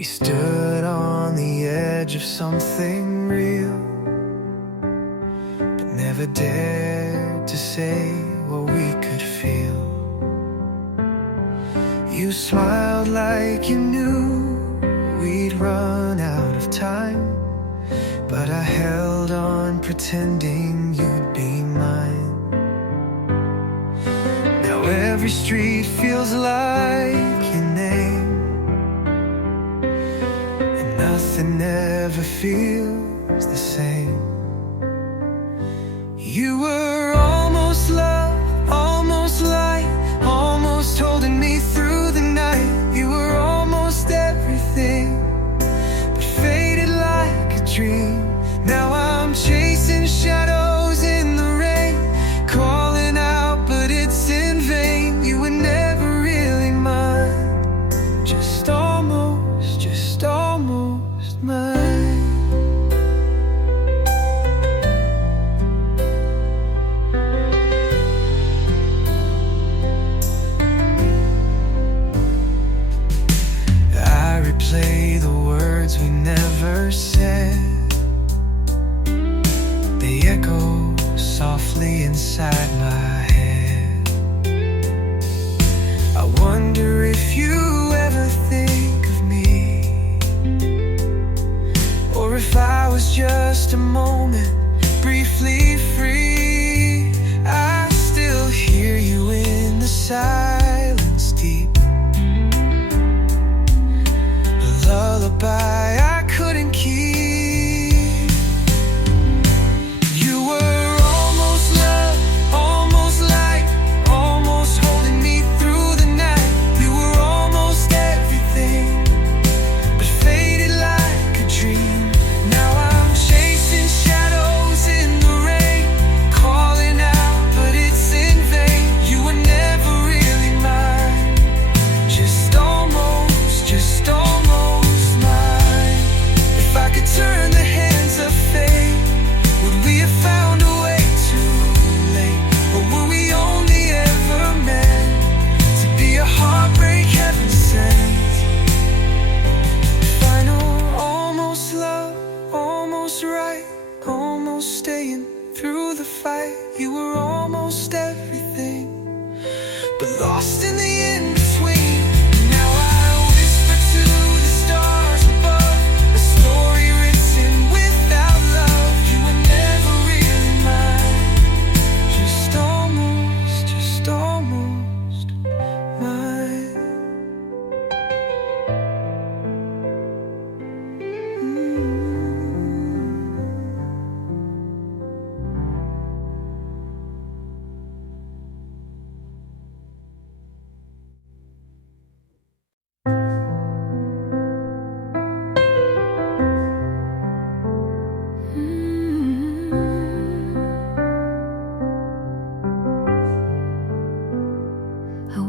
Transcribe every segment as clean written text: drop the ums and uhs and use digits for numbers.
We stood on the edge of something real, but never dared to say what we could feel. You smiled like you knew we'd run out of time, but I held on pretending you'd be mine. Now every street feels like your name, and nothing ever feels the same. You were almost love, almost light, almost holding me through the night. You were almost everything, but faded like a dream. Now I'm chasing shadows in the rain, calling out but it's in vain. You were never really mine, just almost mine. I replay the words we never said. They echo softly inside my head. I wonder if you ever think of me, or if I was just a moment briefly free. I still hear you in the silence deep, a lullaby I couldn't keep. Lost in the in-between. Now I whisper to the stars above, a story written without love. You were never really mine, just almost mine.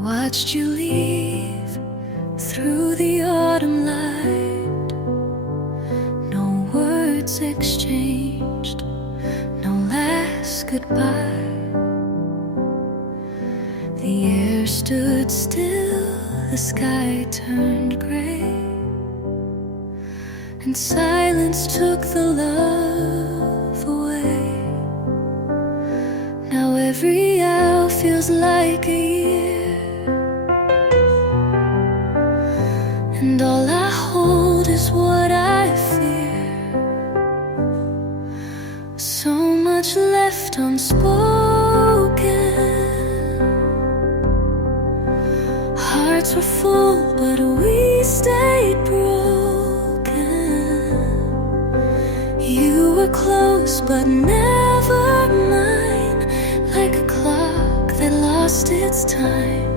Watched you leave through the autumn light. No words exchanged, no last goodbye. The air stood still, the sky turned gray, and silence took the love away. Now every hour feels like a year, and all I hold is what I fear. So much left unspoken. Hearts were full, but we stayed broken. You were close, but never mine, like a clock that lost its time.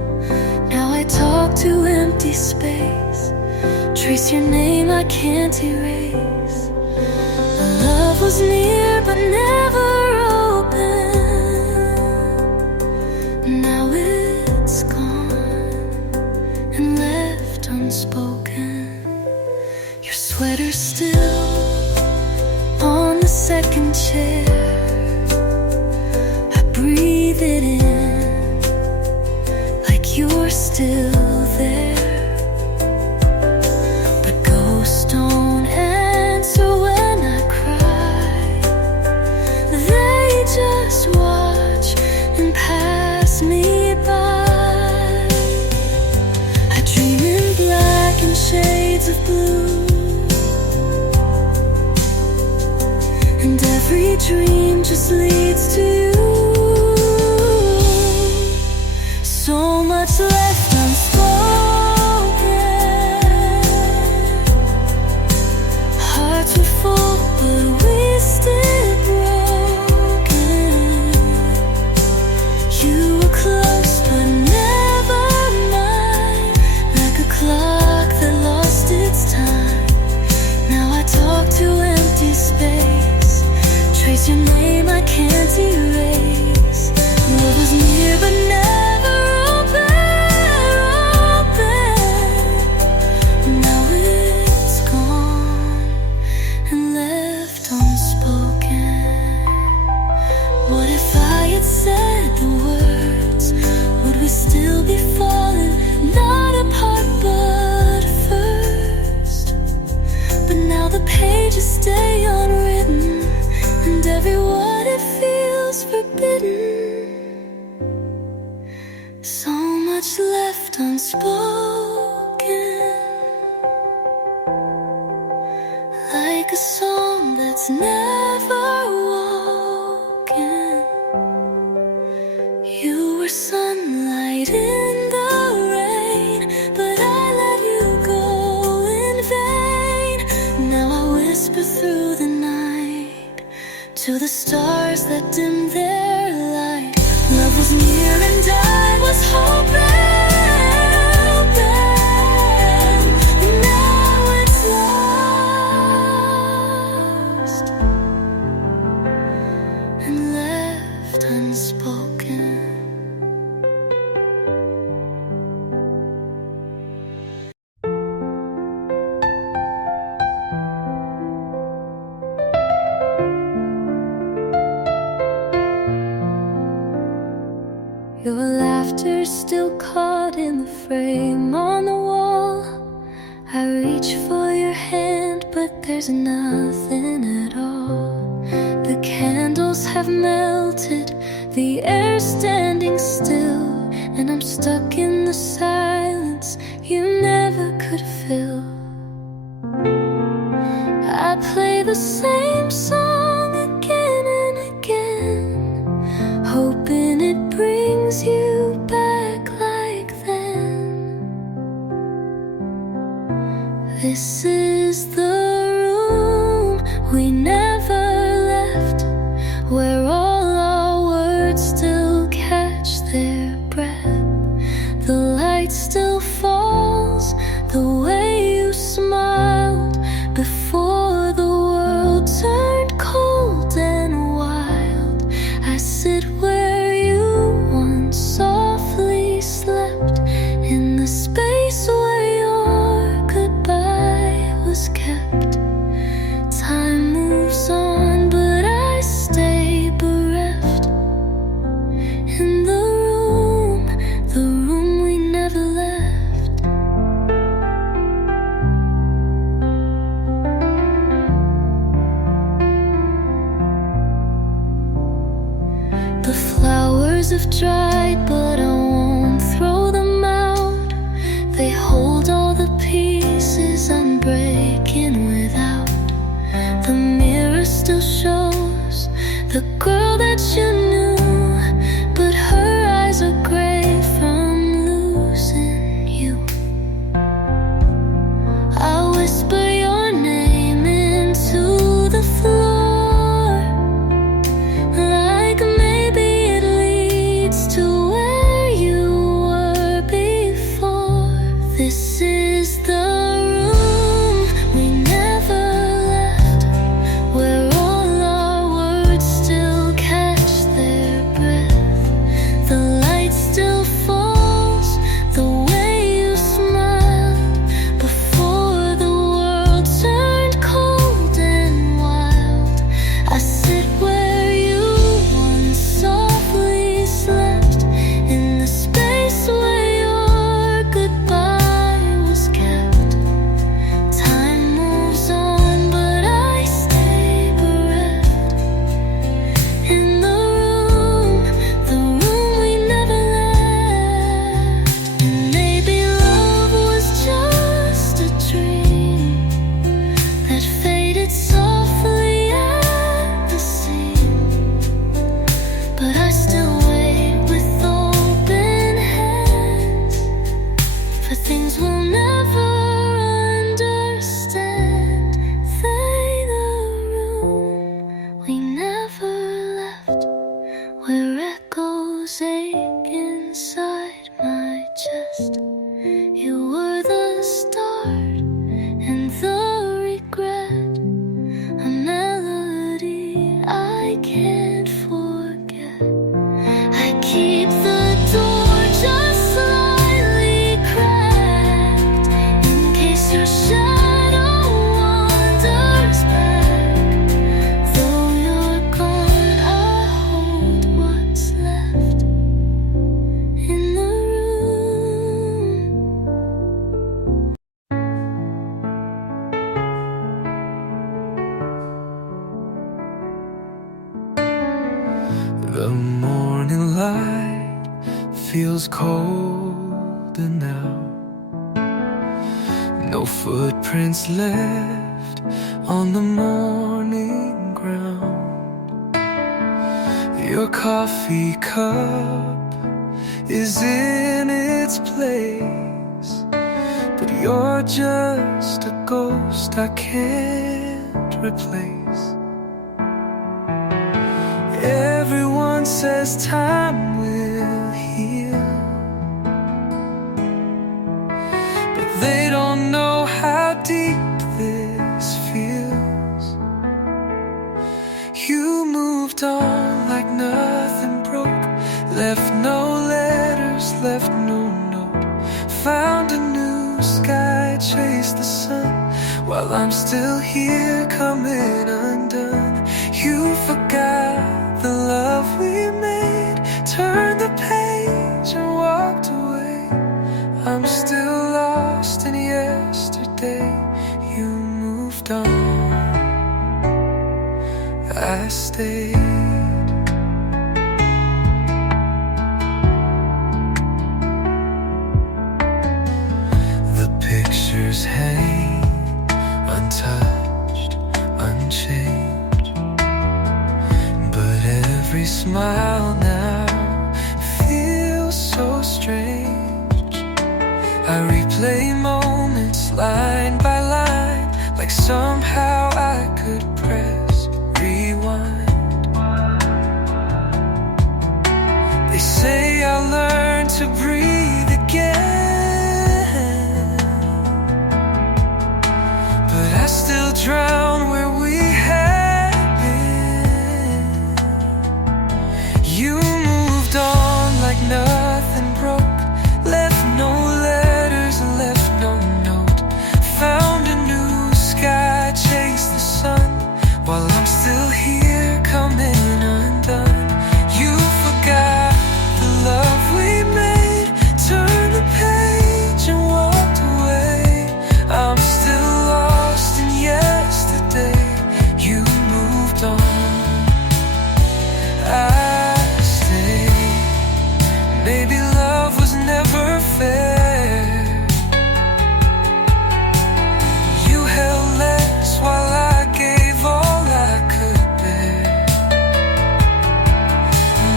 Now I talk to empty space, trace your name I can't erase. The love was near but never open. Now it's gone and left unspoken. Your sweater's still on the second chair. I breathe it in like you're still there. But go and every dream just leads to you. So much left unspoken. Hearts were full, but we still broken. You were close, but never mine. Like a clock that lost its time. Now I talk to empty space. Trace your name, I can't erase. Love was near, but never open. Now it's gone and left unspoken. What if I had said the words? Would we still be falling? Not apart, but first. But now the pages stay unwritten, and every word it feels forbidden. So much left unspoken, like a song that's never woken. You were sunlight in the rain, but I let you go in vain. Now I whisper through the night to the stars that dim their light. Love was near and I was hoping. And now it's lost and left unspoken. Your laughter's still caught in the frame on the wall. I reach for your hand, but there's nothing at all. The candles have melted, the air's standing still, and I'm stuck in the silence you never could fill. I play the same song again and again, hoping it brings you back like then. This is the room we never left, where all our words still catch their breath. The light still falls the way you smiled before the world turned cold and wild. I sit where you once softly slept, in the space where your goodbye was kept. Time moves on, but I stay bereft in the room we never left. The flowers have dried, but I won't throw them out. They hold all the pieces I'm breaking without. The mirror still shows the girl that you knew, but her eyes are gray from losing you. I whisper your name into the floor, like maybe it leads to where you were before. This is the room we never left, where all our words still catch can't forget. I keep the door just slightly cracked in case your shadow wanders back. Though you're gone, I hold what's left in the room. The morning light feels colder now. No footprints left on the morning ground. Your coffee cup is in its place, but you're just a ghost I can't replace. Everyone says time will heal, but they don't know how deep this feels. You moved on like nothing broke, left no letters, left no note. Found a new sky, chased the sun, while I'm still here coming undone. You forgot the love we made, turned the page and walked away. I'm still lost in yesterday. You moved on, I stayed. The pictures hang untouched, unchanged, but every smile now feels so strange. I replay moments line by line, like somehow I could press rewind. They say I'll learn to breathe again, but I still drown where we had been. You moved on like nothing broke, left no letters, left no note. Found a new sky, chased the sun, while I'm still here coming undone. You forgot the love we made, turned the page and walked away. I'm still lost in yesterday. You moved on, I stayed. Maybe love was never fair. You held less while I gave all I could bear.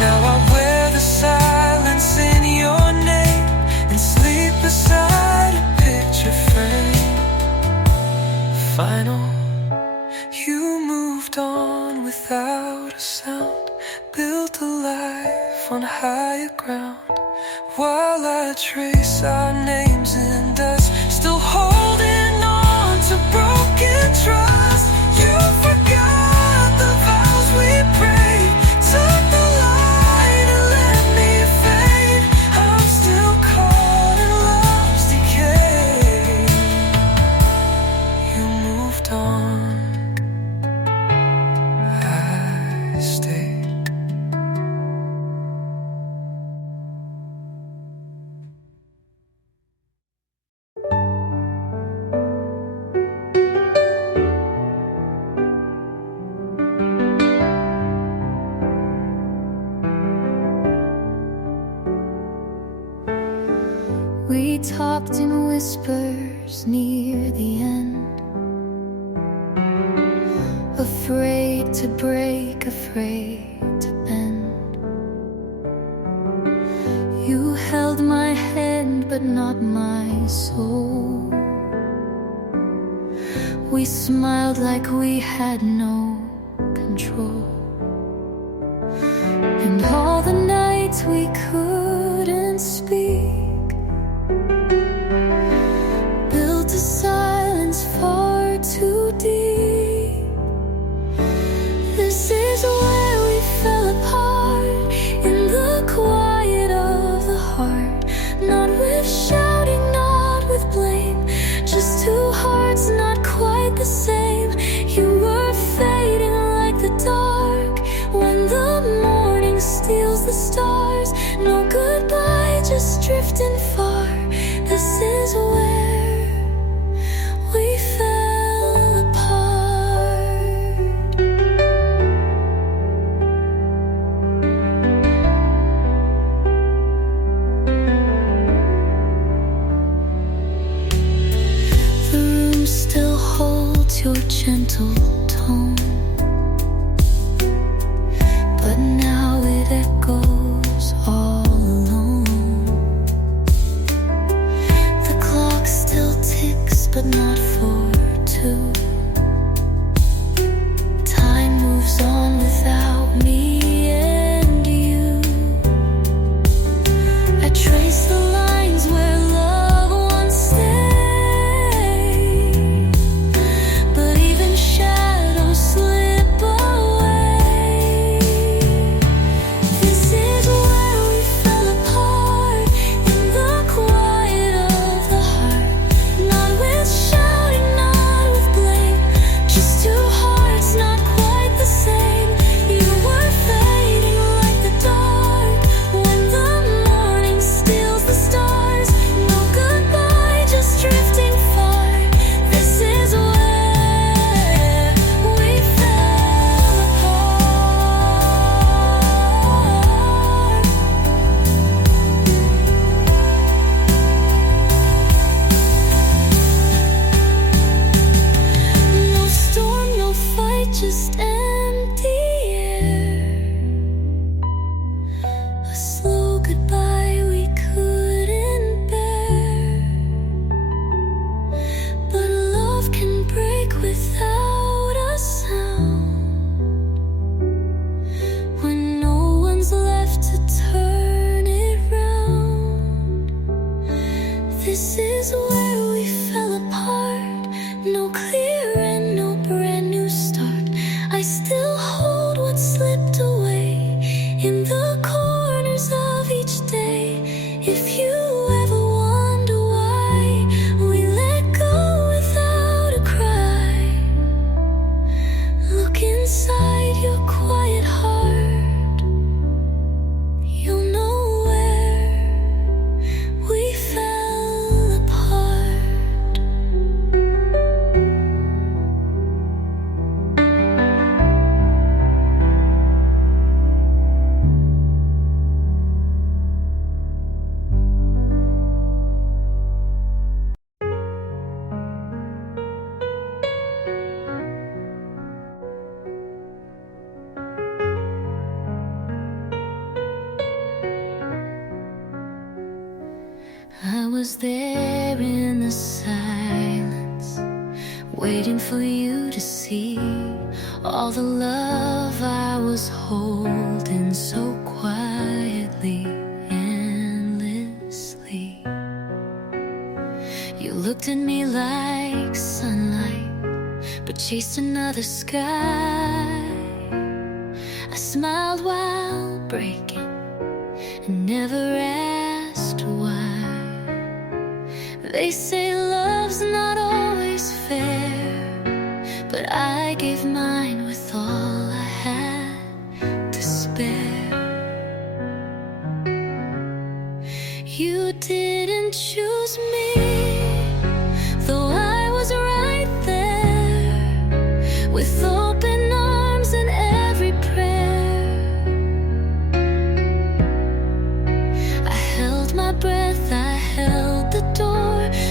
Now I wear the silence in your name and sleep beside a picture frame. Final, you moved on without a sound, built a life on higher ground, while I trace our names in dust, still holding on to broken trust. You forgot the vows we prayed, took the light and let me fade. I'm still caught in love's decay. You moved on, I stayed. We talked in whispers near the end, afraid to break, afraid to bend. You held my hand but not my soul. We smiled like we had no control, and all the nights we couldn't speak built a silence far too deep. This is where still hold what slipped away in the corners of each day. If you ever wonder why we let go without a cry, look inside your quiet heart. You'll know where we fell apart. I was there in the silence, waiting for you to see all the love I was holding so quietly, endlessly. You looked at me like sunlight, but chased another sky. I smiled while breaking and never asked why. They say love's not always fair, but I gave mine with all I had to spare. You didn't choose me, though I was right there with open arms and every prayer. I held my breath, I held the door,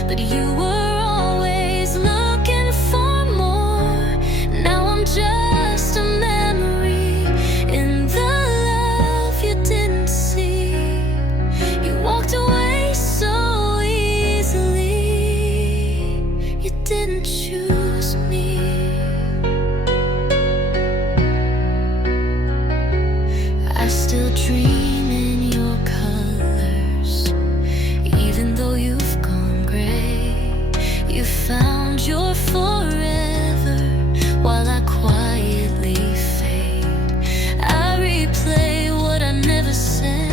but you were always looking for more. Now I'm just a memory in the love you didn't see. You walked away so easily. You didn't choose me. I still dream in your colors, even though you've gone gray. You found your forever while I quietly fade. I replay what I never said,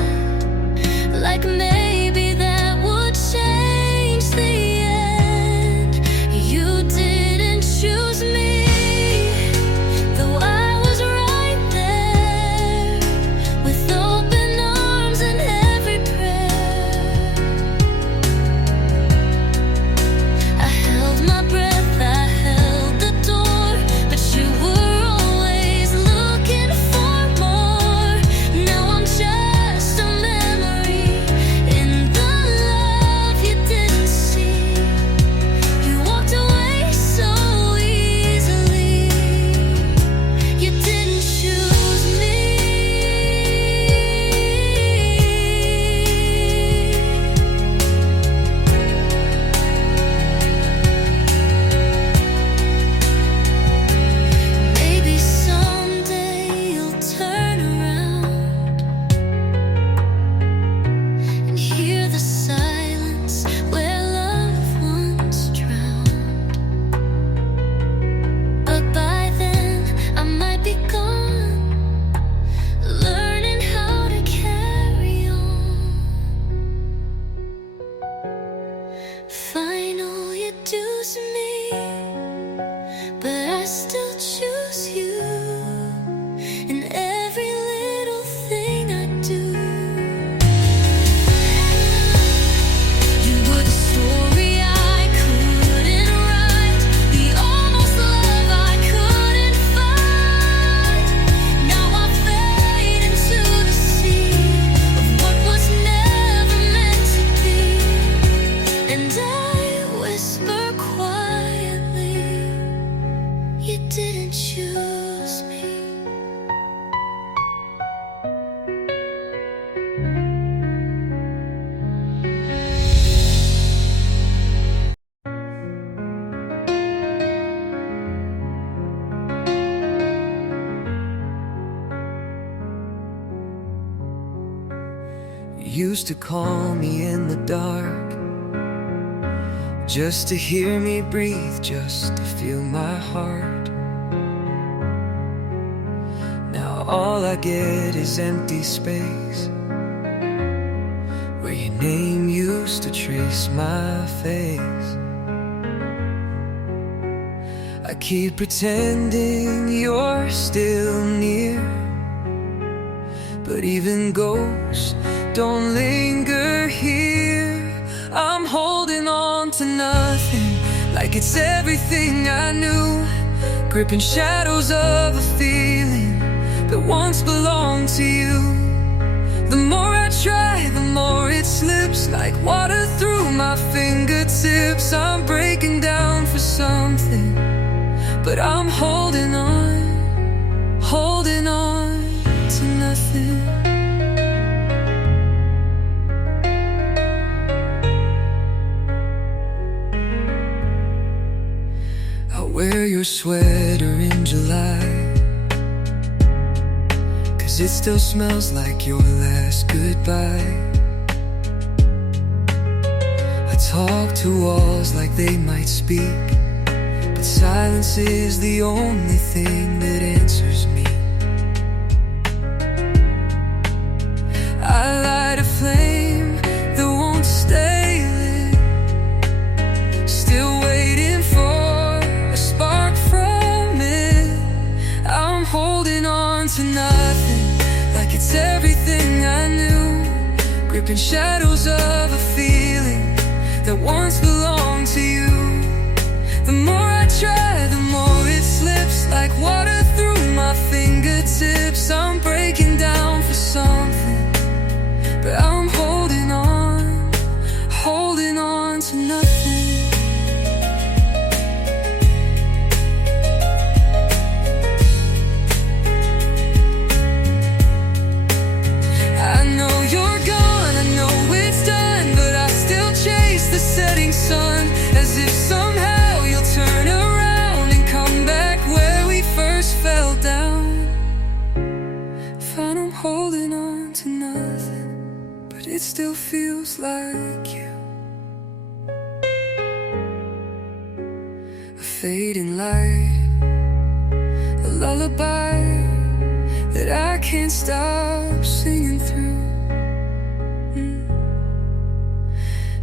like maybe that would change the end. You didn't choose me, though I was right there with open arms and every prayer. I held my breath, I held the door, but you were always looking for more. Now I'm just a memory in the love you didn't see. You walked away so easily. You didn't choose me. Maybe someday you'll turn around and hear the silence where love once drowned. But by then I might be gone, learning how to carry on. Final, you choose me, but I still choose you in every little thing I do. You were the story I couldn't write, the almost love I couldn't find. Now I fade into the sea of what was never meant to be, and I whisper quietly, you didn't choose me. You used to call me in the dark, just to hear me breathe, just to feel my heart. Now all I get is empty space where your name used to trace my face. I keep pretending you're still near, but even ghosts don't linger here. I'm holding on to nothing, like it's everything I knew, gripping shadows of a feeling that once belonged to you. The more I try, the more it slips, like water through my fingertips. I'm breaking down for something, but I'm holding on to nothing. I'll wear your sweater in July, 'cause it still smells like your last goodbye. I talk to walls like they might speak, but silence is the only thing that answers me. I light a flame that won't stay lit, still waiting for a spark from it. I'm holding on to nothing, like it's everything I knew, gripping shadows of a feeling that once belonged to you. The more I try, the more it slips, like water through my fingertips. I'm breaking down for something, but I'm holding on to nothing. I know you're gone, I know it's done, but I still chase the setting sun, as if somehow you'll turn around and come back where we first fell down. Fine, I'm holding on to nothing, but it still feels like you. A fading light, a lullaby that I can't stop singing through.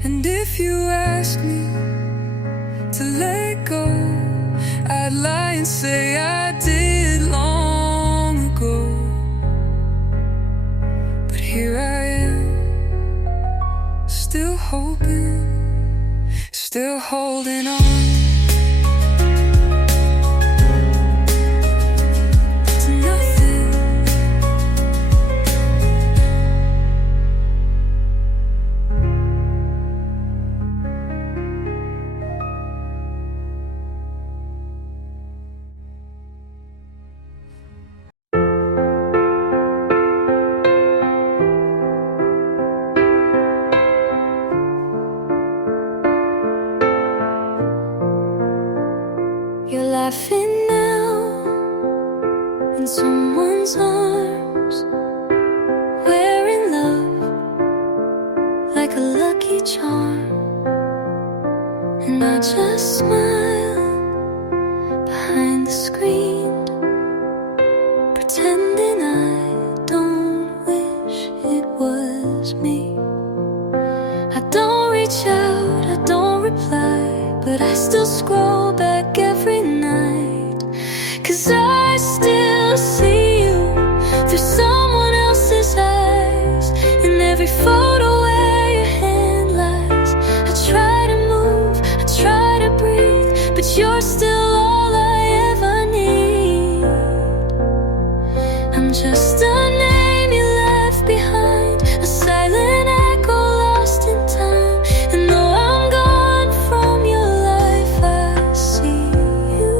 And if you ask me to let go, I'd lie and say I did long ago. But here I am, still hoping, still holding on to nothing. You're laughing now in someone's arms, wearing love like a lucky charm. And I just smile behind the screen, pretending I don't wish it was me. I don't reach out, I don't reply, but I still scroll back every night, 'cause I still see you through someone else's eyes. In every photo where your hand lies, I try to move, I try to breathe, but you're still all I ever need. I'm just a name you left behind, a silent echo lost in time. And though I'm gone from your life, I see you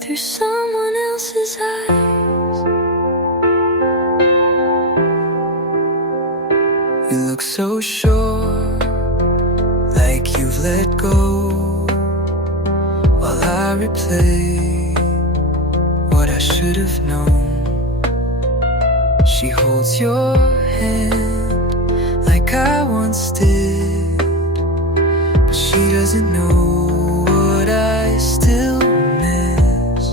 through someone else's eyes. You look so sure, like you've let go, while I replay what I should have known. She holds your hand like I once did, but she doesn't know what I still miss.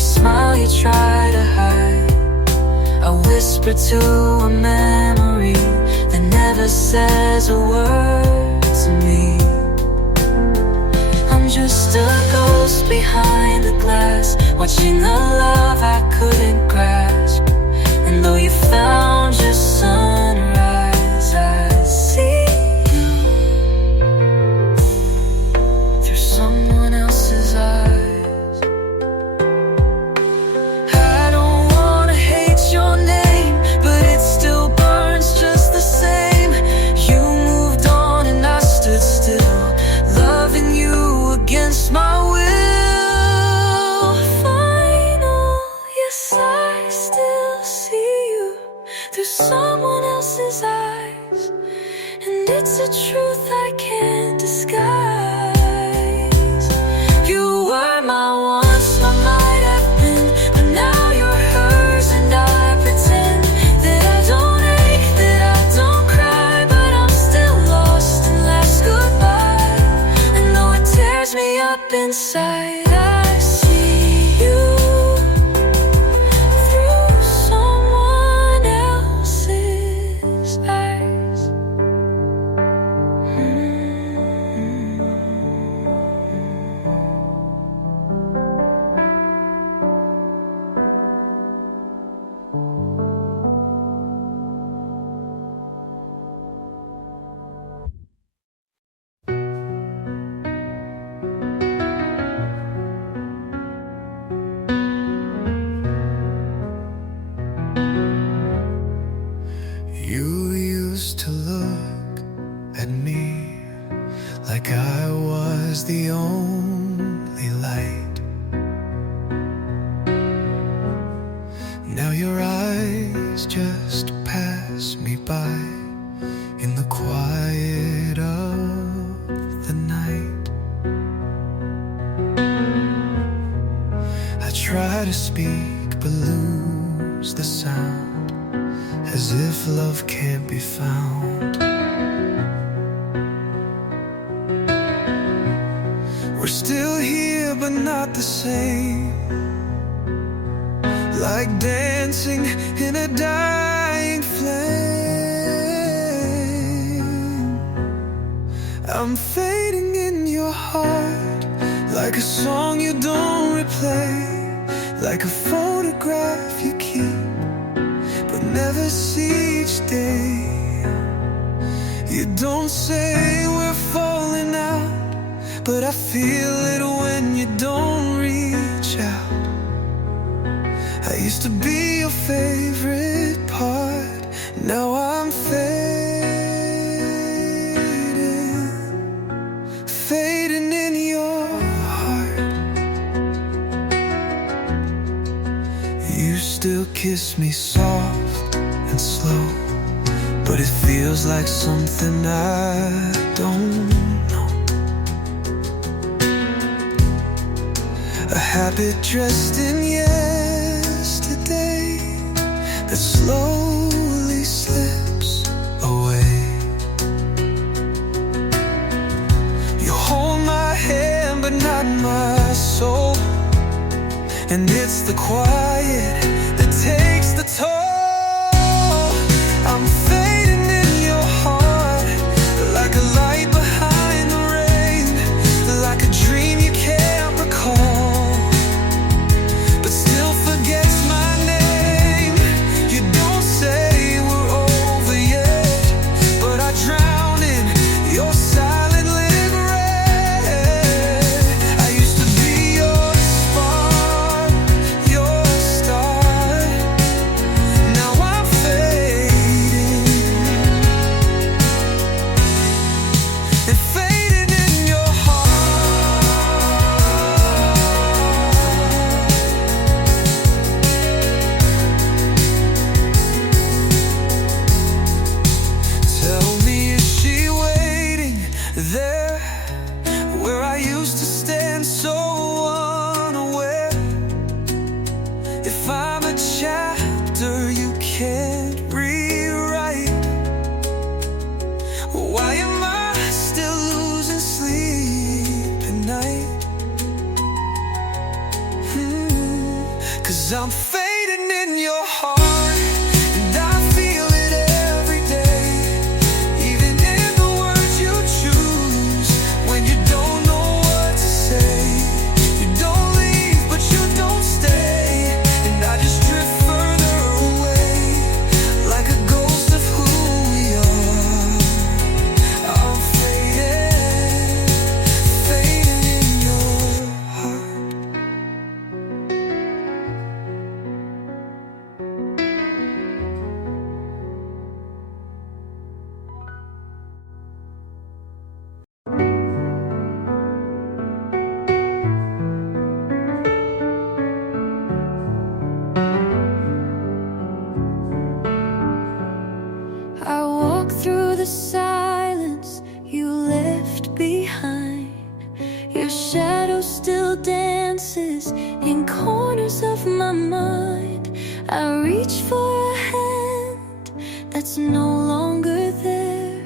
smile you try to hide. I whisper to a memory that never says a word to me. I'm just a ghost behind the glass, watching the love I couldn't grasp. And though you found your sunrise, I see you through someone else's eyes. I don't wanna hate your name, but it still burns just the same. You moved on and I stood still, loving you against my will. Final, yes, I still see you through someone else's eyes, and it's a truth I can't disguise. You were my once, my might have been, but now you're hers, and I pretend that I don't ache, that I don't cry, but I'm still lost in last goodbye. And though it tears me up inside, I see you through someone else's eyes. You used to look at me like I was the only light. Now your eyes just pass me by in the quiet of the night. I try to speak but lose the sound, as if love can't be found. We're still here but not the same, like dancing in a dying flame. I'm fading in your heart, like a song you don't replay, like a photograph you keep but never see each day. You don't say we're falling out, but I feel it when you don't reach out. I used to be your favorite part, now I'm fading in your heart. You still kiss me soft and slow, but it feels like something I don't know. A habit dressed in yesterday that slowly slips away. You hold my hand but not my soul, and it's the quiet that takes the toll. I'm fading in your heart, like a light behind the rain, like a dream you can't recall, but still forgets my name. You don't say we're over yet, but I drown in your silent lit red. I used to be your spark, your star, 'Cause I'm fading in your heart, and I feel it every day. Even in the words you choose, when you don't know what to say. You don't leave, but you don't stay, and I just drift further away, like a ghost of who we are. I'm fading, fading in your heart. I walk through the silence you left behind. Your shadow still dances in corners of my mind. I reach for a hand that's no longer there.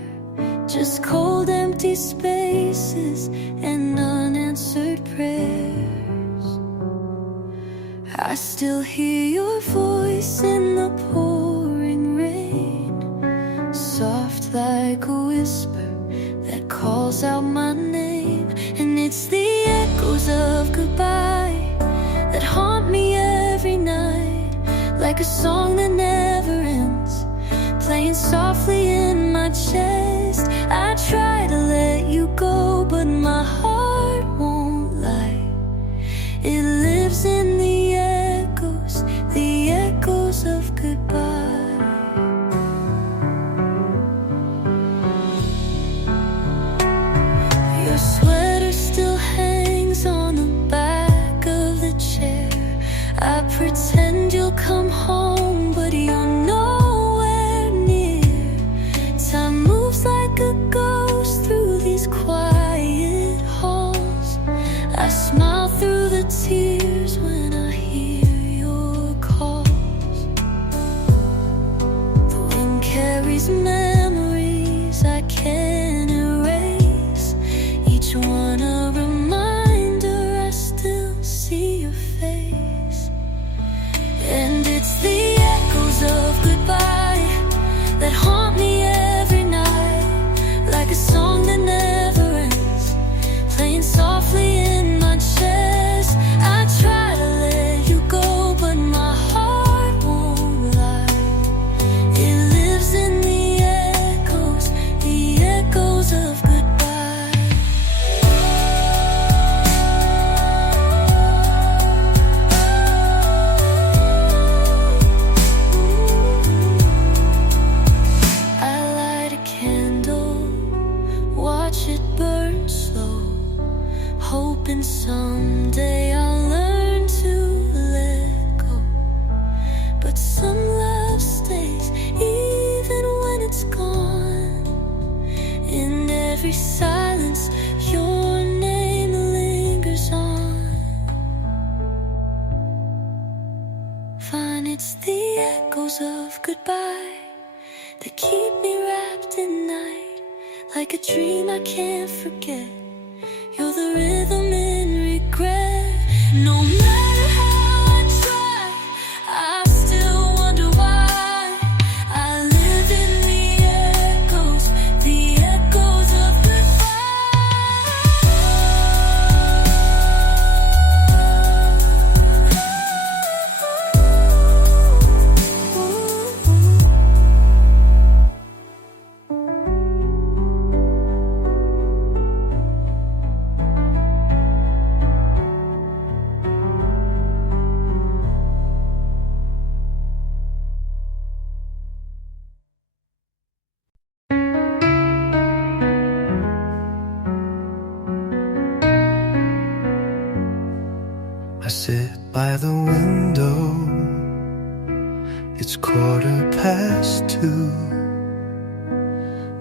Just cold empty spaces and unanswered prayers. I still hear your voice in the pouring rain, soft like a whisper that calls out my name. And it's the echoes of goodbye that haunt me every night, like a song that never ends, playing softly in my chest. I try to let you go, but my heart won't lie. It lives in the echoes of goodbye. Your sweater still hangs on the back of the chair. I pretend you'll come home, but you're nowhere near. Time moves like a ghost through these quiet halls. I smile through the tears when I hear your calls. The wind carries memories I can't erase, each one a reminder I still see your face. And it's the echoes of goodbye that haunt me every night, like a song that never ends, playing softly in my chest. I try to let you go, but my heart won't lie. It lives in the echoes of goodbye. I light a candle, watch it burn slow, hoping someday I'll learn to let go. But some love stays even when it's gone. In every silence, your name lingers on. Fine, it's the echoes of goodbye that keep me wrapped in night, like a dream I can't forget. You're the rhythm in regret. No matter how I try, I still wonder why. I live in the echoes of I sit by the window, it's 2:15.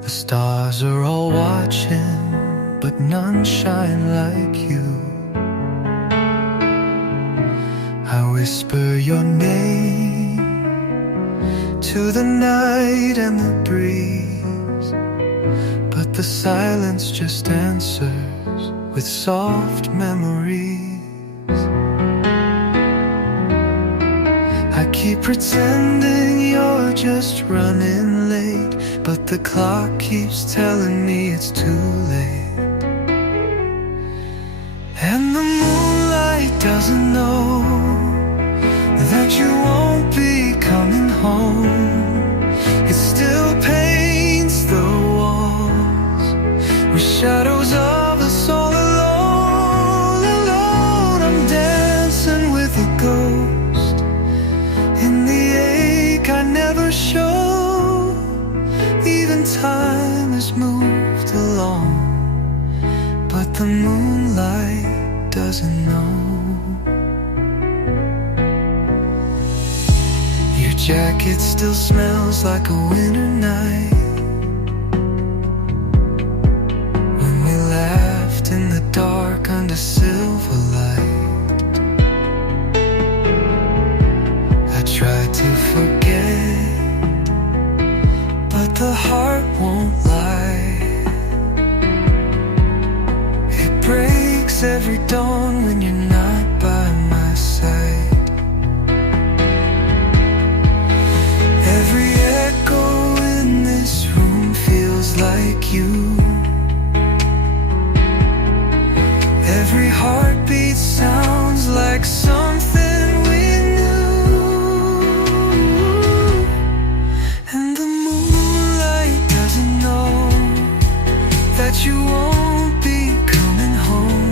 The stars are all watching, but none shine like you. I whisper your name to the night and the breeze, but the silence just answers with soft memories. I keep pretending you're just running late, but the clock keeps telling me it's too late. And the moonlight doesn't know that you won't be coming home. It still paints the walls with shadows of us all alone, alone. I'm dancing with a ghost in the ache I never show. Even time has moved along, but the moonlight doesn't know. Your jacket still smells like a winter night, when we laughed in the dark under silver light. I tried to forget, but the heart won't lie. It breaks every dawn when you're not by my side. Every echo in this room feels like you. Every heartbeat sounds like something we knew. And the moonlight doesn't know that you won't be coming home.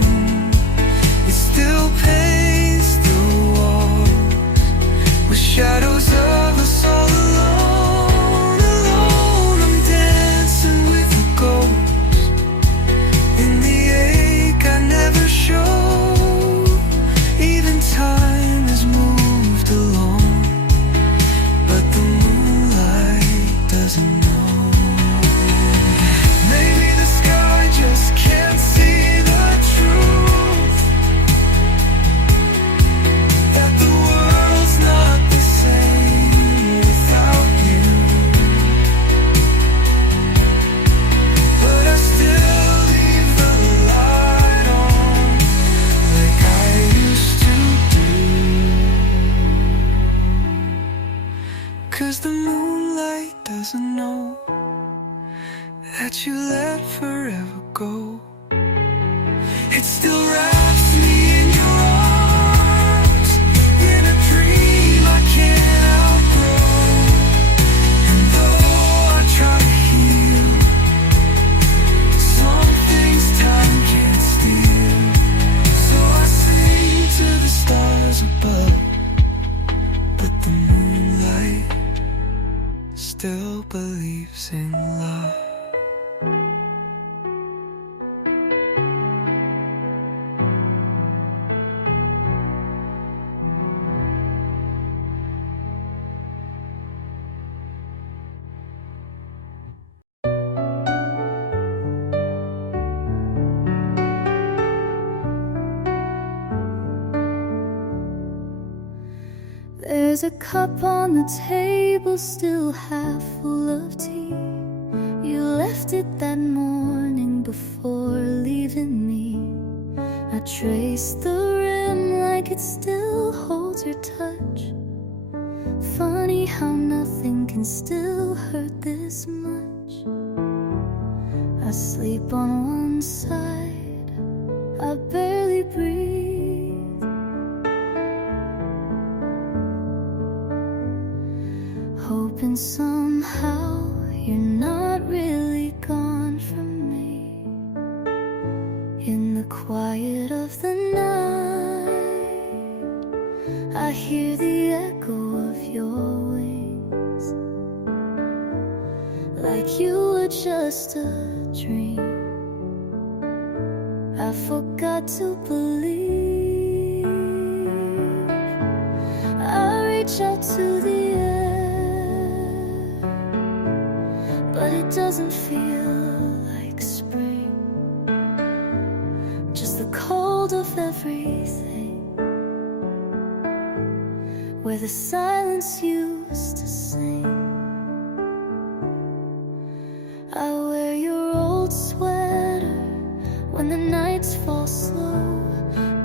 It still paints the walls with shadows of us all alone, alone. I'm dancing with a ghost in the ache I never show. Even time has moved along, but the moonlight doesn't know. Maybe the sky just can't see the truth, that the world's not the same without you. But I still leave the light on like I used to do. 'Cause the moonlight doesn't know that you let forever go. It still wraps me in your arms, in a dream I can't outgrow. And though I try to heal, some things time can't steal. So I sing to the stars above, but the moonlight still believes in love. There's a cup on the table, still half full of tea. You left it that morning before leaving me. I traced the rim like it still holds your touch. Funny how nothing can still hurt this much. I sleep on one side, I barely breathe. Hoping somehow you're not really gone from me. In the quiet of the night, I hear the echo of your wings, like you were just a dream. I forgot to believe. I reach out to the but it doesn't feel like spring, just the cold of everything, where the silence used to sing. I wear your old sweater when the nights fall slow,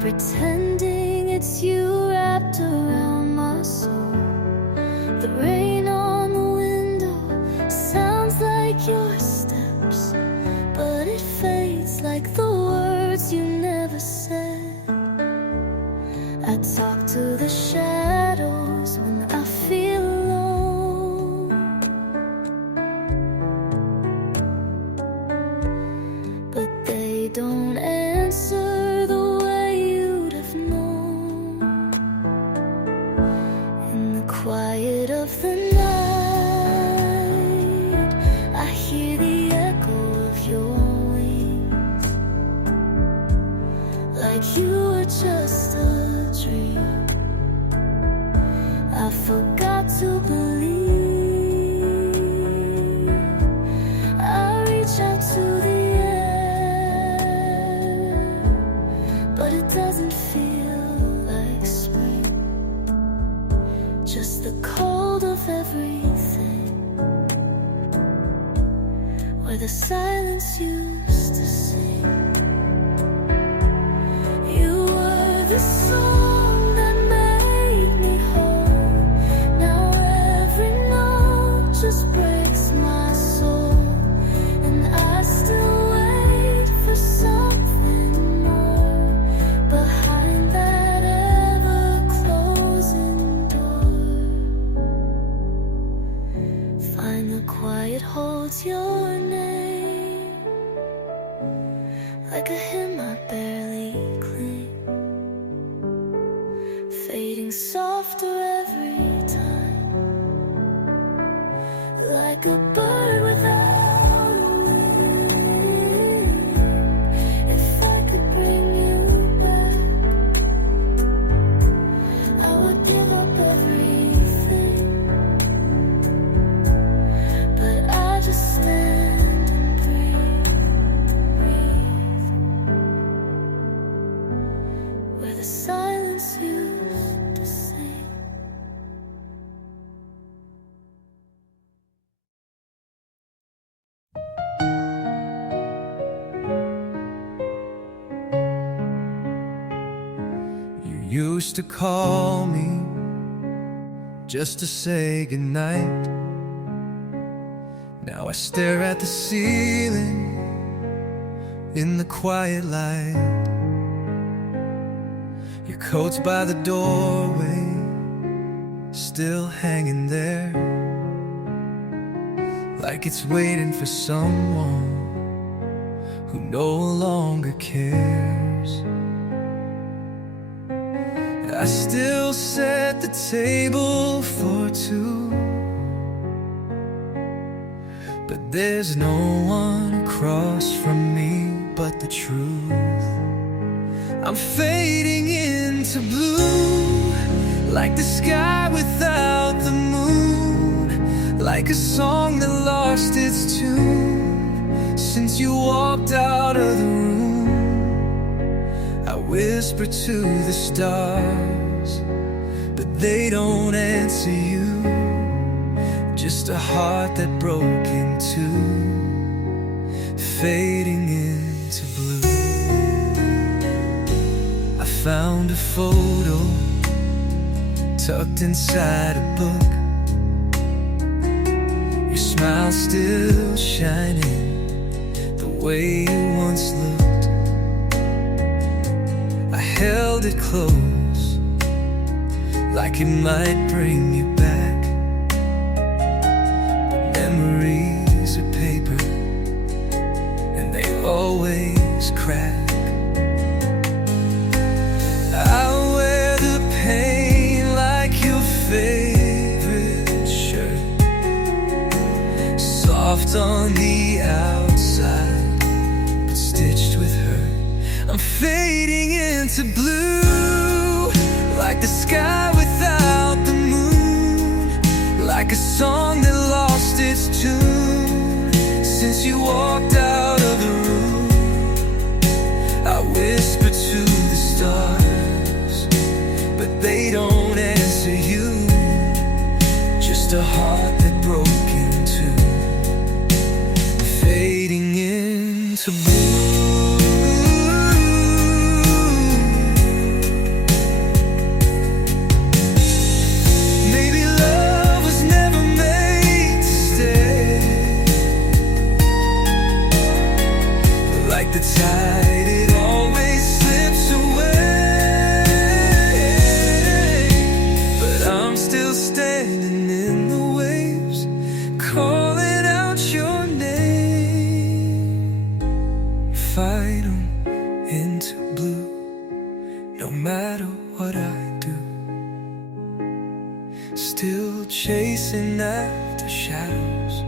pretending it's you wrapped around my soul. of the night, I hear the echo of your wings, like you were just a dream. I forgot to believe. I reach out to the air, but it doesn't feel like spring, just the cold of everything, where the silence used to sing. You were the song that made me whole. Now every note just breaks my soul, and I still wait for something more behind that ever-closing door. Find the quiet holds your name, like a hymn I barely cling, fading softer every time, like a bird without a wing. If I could bring you back, I would give up everything, but I just stand and breathe, where the silence used to sing. You used to call me just to say goodnight. Now I stare at the ceiling in the quiet light. Your coat's by the doorway, still hanging there, like it's waiting for someone who no longer cares. I still set the table for two, but there's no one across from me but the truth. I'm fading into blue, like the sky without the moon, like a song that lost its tune. Since you walked out of the room, I whisper to the stars, but they don't answer you. Just a heart that broke in two, fading into blue. I found a photo tucked inside a book. Your smile still shining the way you once looked. I held it close, like it might bring you back. But memories are paper, and they always crack. I wear the pain like your favorite shirt, soft on the outside, but stitched with hurt. I'm fading into blue, like the sky without the moon, like a song that lost its tune. Since you walked out of the room, I whisper to the stars, but they don't answer you. Just a heart that broke in two, fading into blue. Maybe love was never made to stay, like the tide, it always slips away. But I'm still standing in the waves, calling out your name. If I still chasing after shadows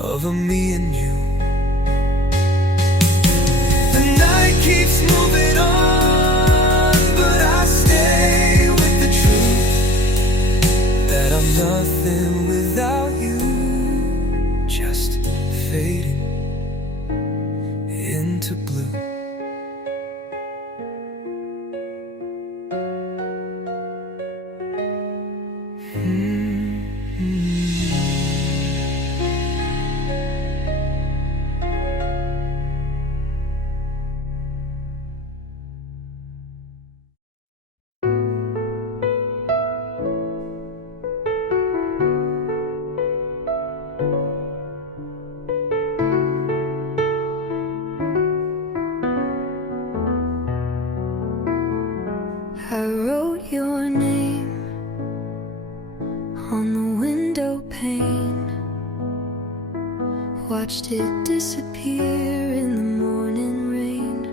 of a me and you. The night keeps moving on, but I stay with the truth that I'm nothing without you, just fading into blue. I wrote your name on the window pane, watched it disappear in the morning rain.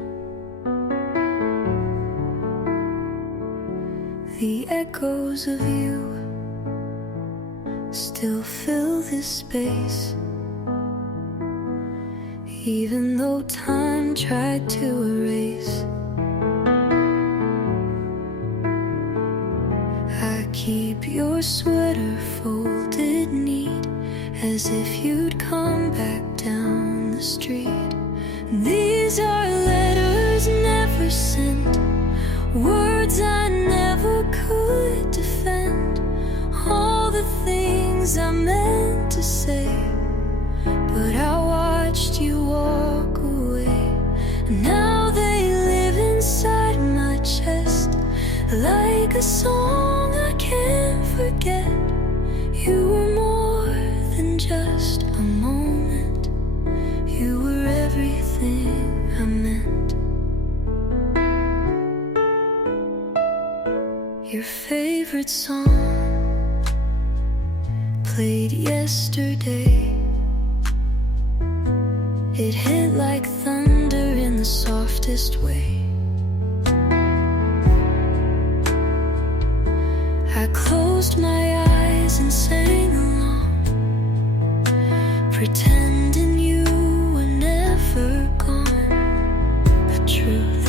The echoes of you still fill this space, even though time tried to erase. Keep your sweater folded neat, as if you'd come back down the street. These are letters never sent, words I never could defend. All the things I meant to say, but I watched you walk away. Now they live inside my chest, like a song I can't forget. You were more than just a moment, you were everything I meant. Your favorite song played yesterday. It hit like thunder in the softest way. I closed my eyes and sang along, pretending you were never gone. The truth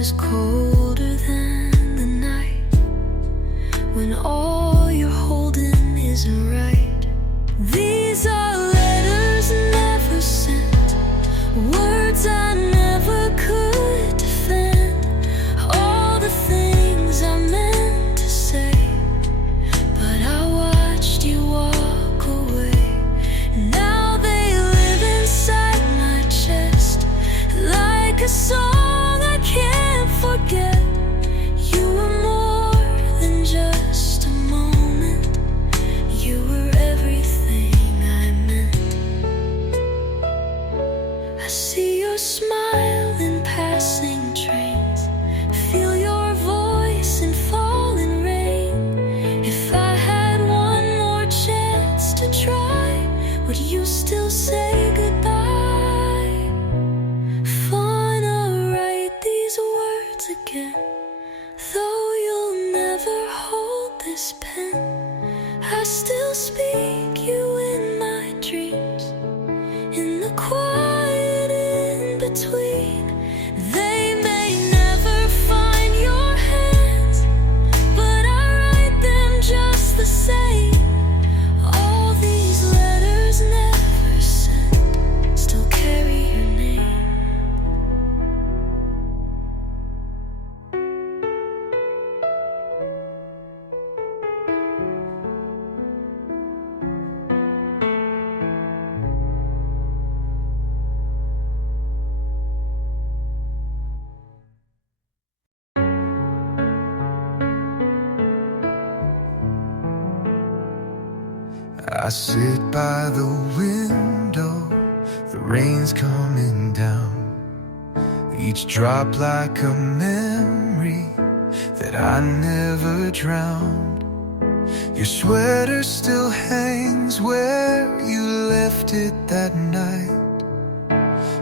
is colder than the night, when all you're holding isn't right. These are letters never sent, words I never could defend. All the things I meant to say, but I watched you walk away. Now they live inside my chest, like a song I can't forget. You were more than just a moment, you were everything I meant. I see your smile in passing trains, feel your voice in falling rain. If I had one more chance to try, would you still say goodbye? Wanna write these words again, though you'll never hold this pen. I still speak you in my dreams, in the quiet in between. They may never find your hands, but I write them just the same. All these letters never sent still carry your name. I sit by the window, the rain's coming down, each drop like a memory that I never drowned. Your sweater still hangs where you left it that night.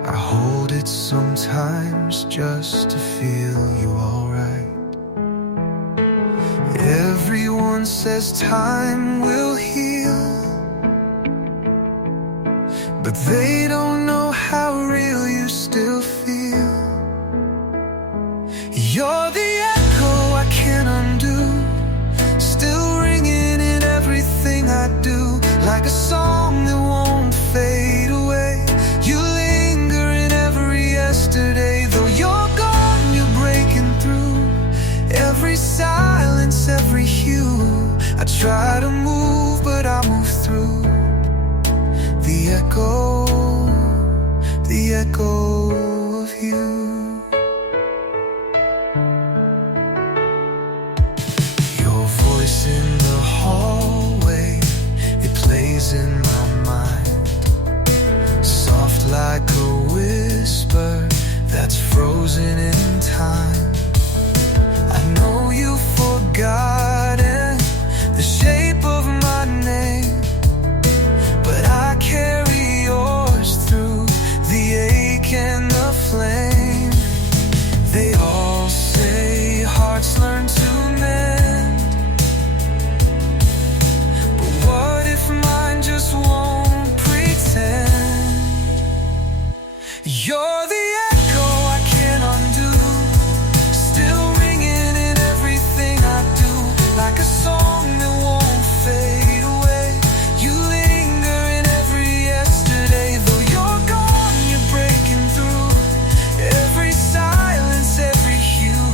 I hold it sometimes just to feel you alright. Everyone says time will heal, but they don't know how real you still feel. You're the echo I can't undo, still ringing in everything I do, like a song that won't fade away. You linger in every yesterday. Though you're gone, you're breaking through every silence, every hue. I try to move, but I move through the echo of you. Your voice in the hallway, it plays in my mind, soft like a whisper that's frozen in time. I know you've forgotten the shape of my name, but I carry yours through the ache and the flame. They all say hearts learn to mend, but what if mine just won't pretend? You're the echo I can't undo, still ringing in everything I do, like a song that won't fade away. You linger in every yesterday. Though you're gone, you're breaking through every silence, every hue.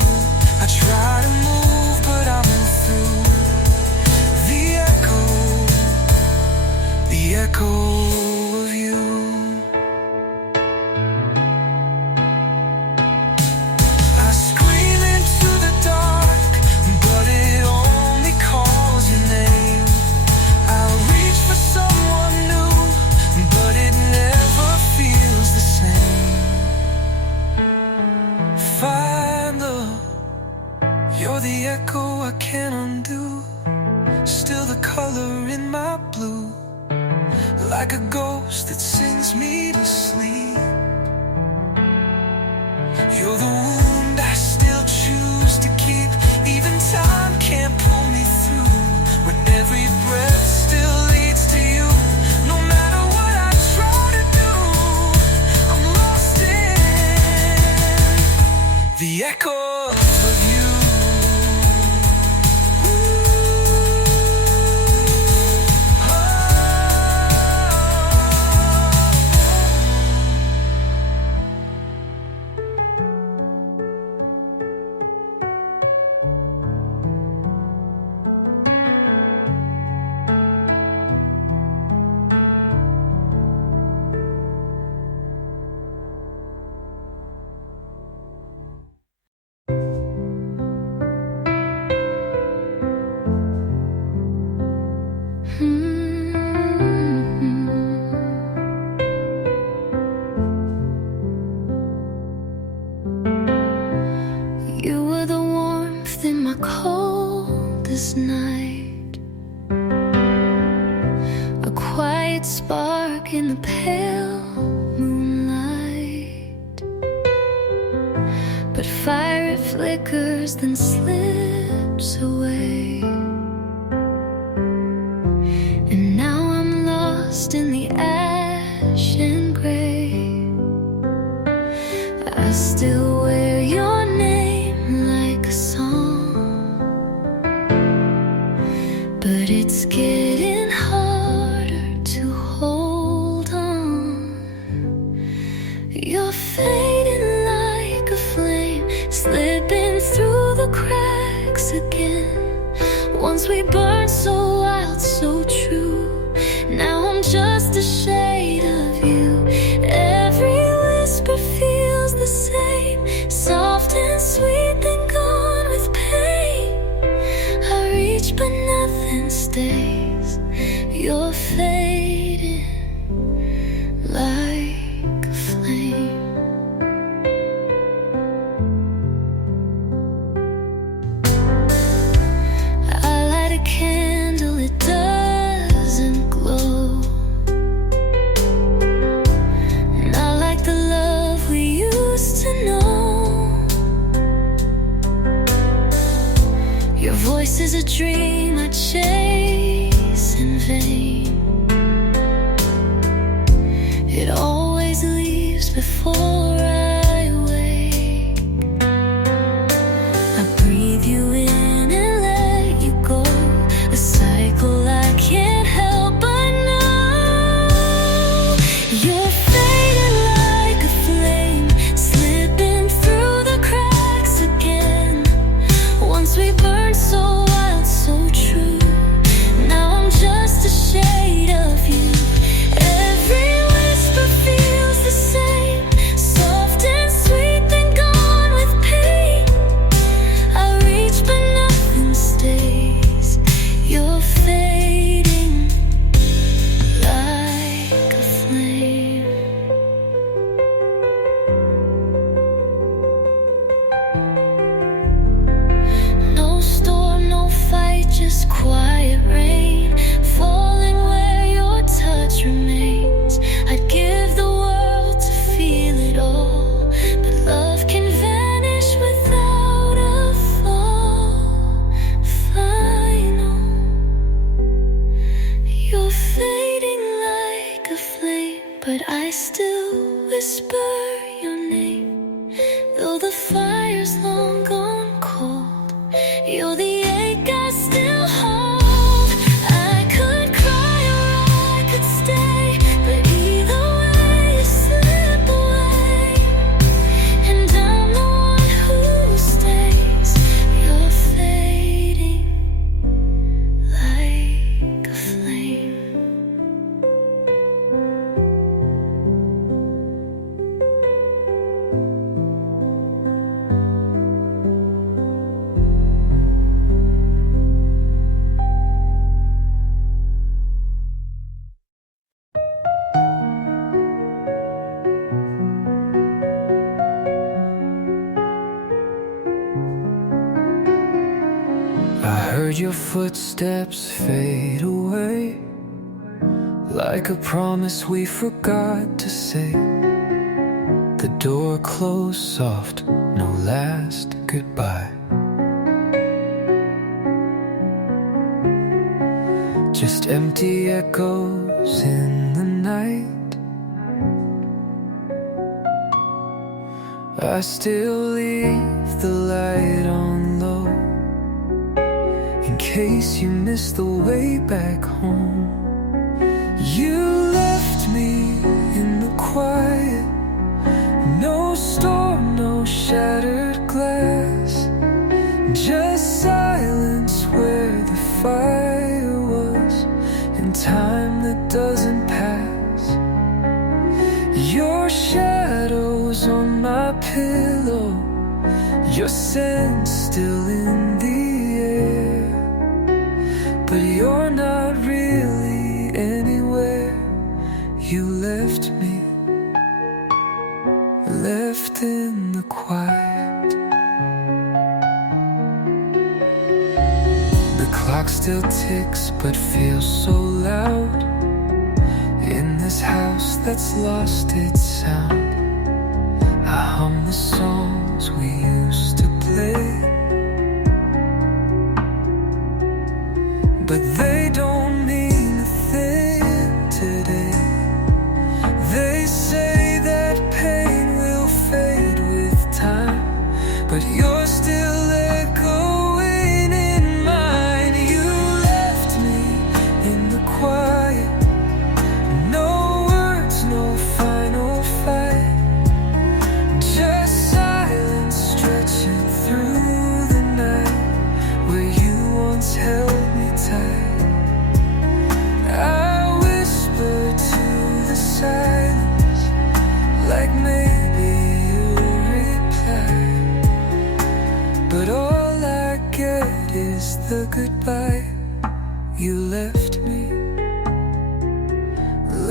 I try to move, but I move through the echo of you. I scream into the dark, but it only calls your name. I'll reach for someone new, but it never feels the same. Find love, you're the echo I can't undo, still the color in my blue, like a ghost that sings me to sleep. You're the wound I still choose to keep, even time can't pull me through, when every breath still leads to you. No matter what I try to do, I'm lost in the echo of you. You were the warmth in my coldest night, a quiet spark in the pale moonlight. But fire it flickers, then slips away, and now I'm lost in the ash and gray. I still wear your name like a song, but it's getting harder to hold on. You're fading like a flame, slipping through the cracks again. Once we burned so wild, so true, now I'm just a shade of you. Every whisper feels the same, soft and sweet, then gone with pain. I reach but nothing stays. You're fading like a flame. I light a candle, it doesn't glow. Your voice is a dream I chase in vain. It always leaves before I wake. I breathe you in and let you go, a cycle I can't help but know. You're fading like a flame, slipping through the cracks again. Once we burned so wild, so true. Now I'm just a shade of you. Every whisper feels the same, soft and sweet, then gone with pain. I reach but nothing stays. You're fading like a flame. No storm, no fight, just quiet rain falling where your touch remains. I'd give the world to feel it all, but love can vanish without a fall. Final. You're fading like a flame, but I still whisper your name. Though the fire's long gone cold, you're the ache I still hold. I could cry or I could stay, but either way you slip away. And I'm the one who stays. You're fading like a flame. I heard your footsteps fade away, like a promise we forgot to say. The door closed soft, no last goodbye. Just empty echoes in the night. I still leave the light on low, in case you miss the way back home. You left me in the quiet, no storm, no shattered glass, just silence where the fire was, in time that doesn't pass. Your shadows on my pillow, your scent still in the air, but you're not really anywhere. You left me, left in the quiet. The clock still ticks but feels so loud, in this house that's lost its sound. I hum the songs we used to play, but they don't mean a thing today. They say that pain will fade with time, but you're still echoing in mine. You left me in the quiet, no words, no final fight, just silence stretching through the night, where you once held me tight. I whisper to the silence, like maybe you'll reply, but all I get is the goodbye. You left me,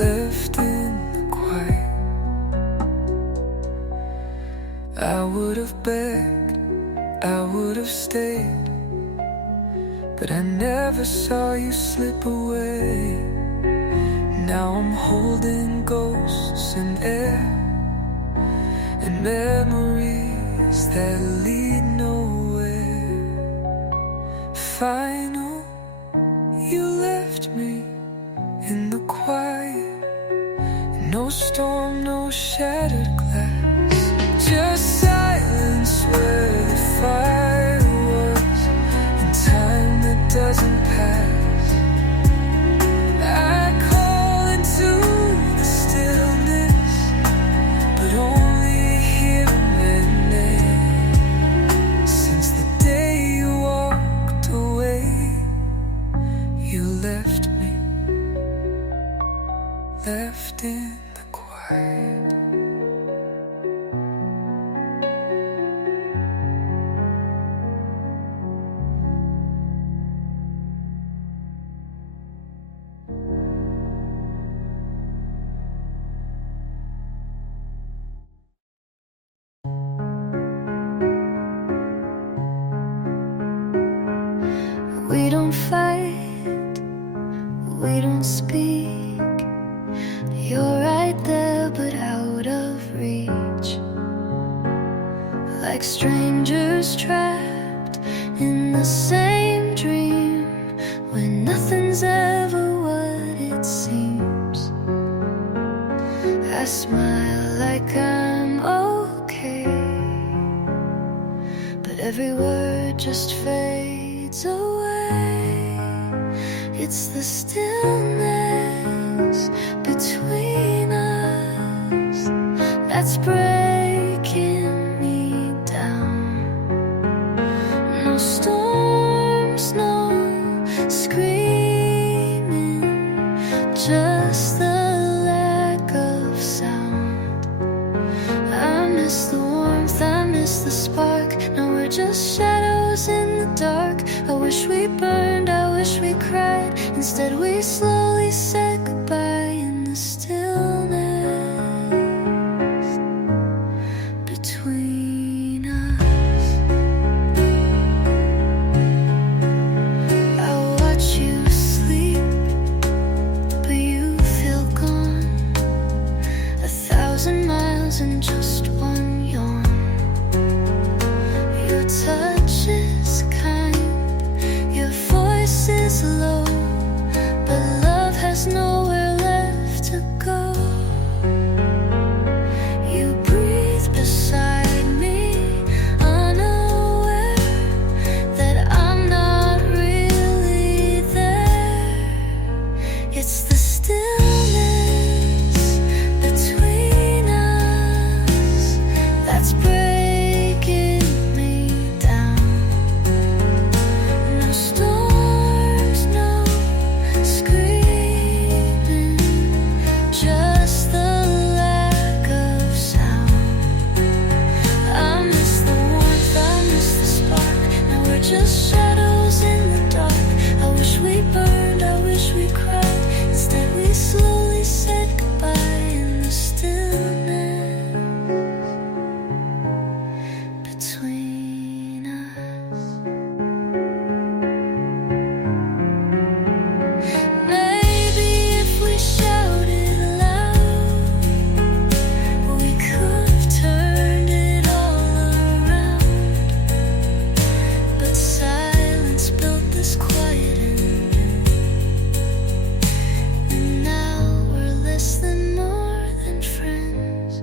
left in the quiet. I would have begged, I would have stayed, but I never saw you slip away. Now I'm holding ghosts and air, and memories that lead nowhere. final, you left me in the quiet. No storm, no shattered glass, just silence where the fire was, and time that doesn't pass. I call into the stillness, but only hear my name. Since the day you walked away, you left me, left in the quiet. We don't fight, we don't speak. You're right there but out of reach. Like strangers trapped in the same dream, when nothing's ever what it seems. I smile like I'm okay, but every word just fades away. It's the stillness between us that's breaking me down. No storms, no screaming, just the lack of sound. I miss the warmth, I miss the spark. Now we're just shadows in the dark. I wish we burned, I wish we cried. Instead we slowly said goodbye in the stillness between us. I watch you sleep, but you feel gone. 1,000 miles in just one yawn. Your touch is kind, your voice is low, but love has nowhere left to go. You breathe beside me, unaware that I'm not really there. It's the stillness between us that's breaking me down. No storms, no screaming, just the lack of sound. I miss the warmth, I miss the spark. Now we're just shadows in the dark. I wish we burned, I wish we cried. Instead we slowly said goodbye in the stillness between us. Maybe if we shouted loud, we could have turned it all around. But silence built this quiet ending, and now we're less than more than friends.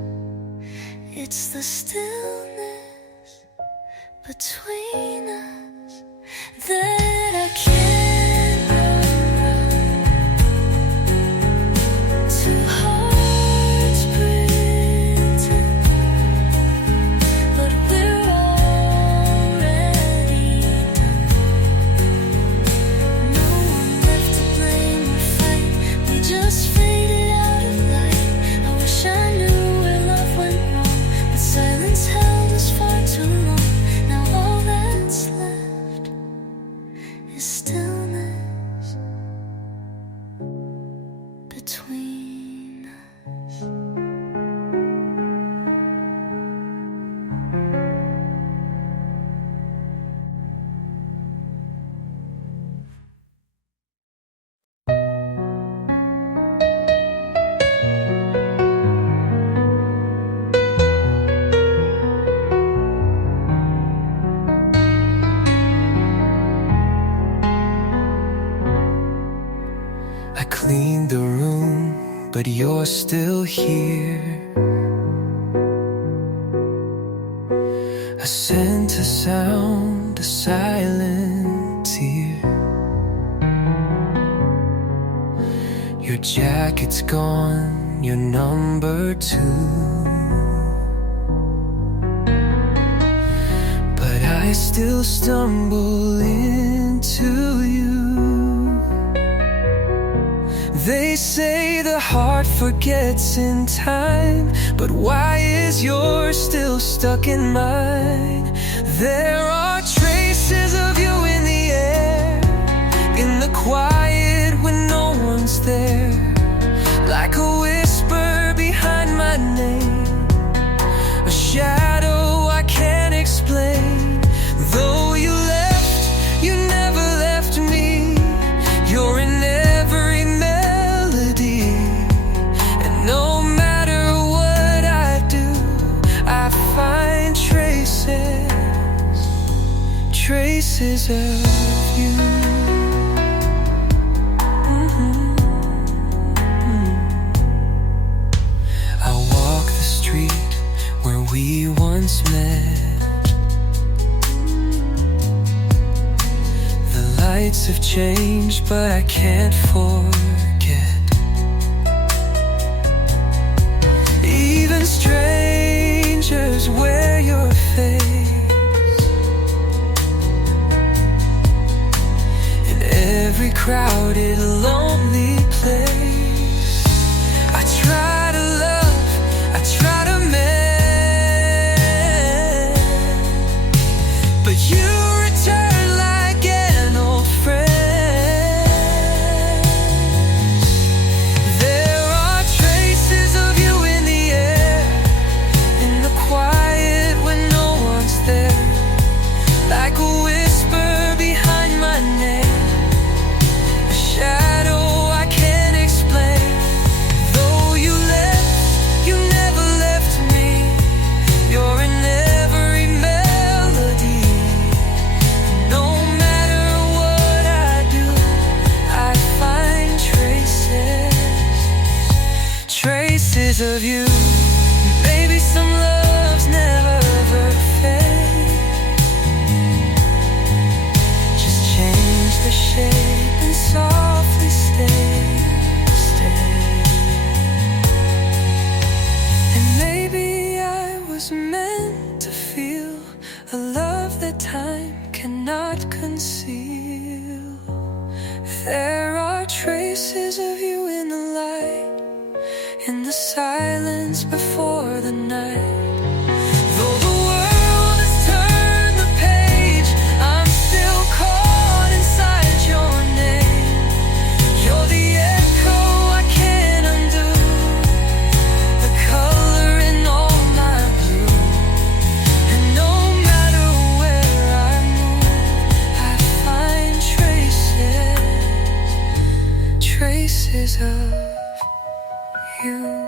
It's the stillness between us that I can't run. Two hearts pretend, but we're already done. No one left to blame or fight. We just faded out of light. I wish I knew where love went wrong, but silence held us far too long. Now all that's left is stillness between us. cleaned the room, but you're still here. A scent, a sound, a silent tear. Your jacket's gone, you're number 2. But I still stumble into you. They say the heart forgets in time, but why is yours still stuck in mine? There are traces of you in the air, in the quiet when no one's there, like a whisper behind my name, a shadow I can't explain. Though you left, you never left me. You're in every melody, and no matter what I do, I find traces of you. I walk the street where we once met. The lights have changed, but I can't forget. Even strangers wear your face. In every crowded, lonely place, I try to love, I try to mend, but you return like an old friend. There are traces of you in the air, in the quiet when no one's there, like a whisper behind my name, a shadow I can't explain. Though you left, you never left me. You're in every melody. No matter what I do, I find traces of you. Maybe some loves never ever fade, just change the shape and softly stay. And maybe I was meant to feel a love that time cannot conceal. There are traces of you in the light, in the silence before the night. Though the world has turned the page, I'm still caught inside your name. You're the echo I can't undo, the color in all my blue. And no matter where I move, I find traces of you.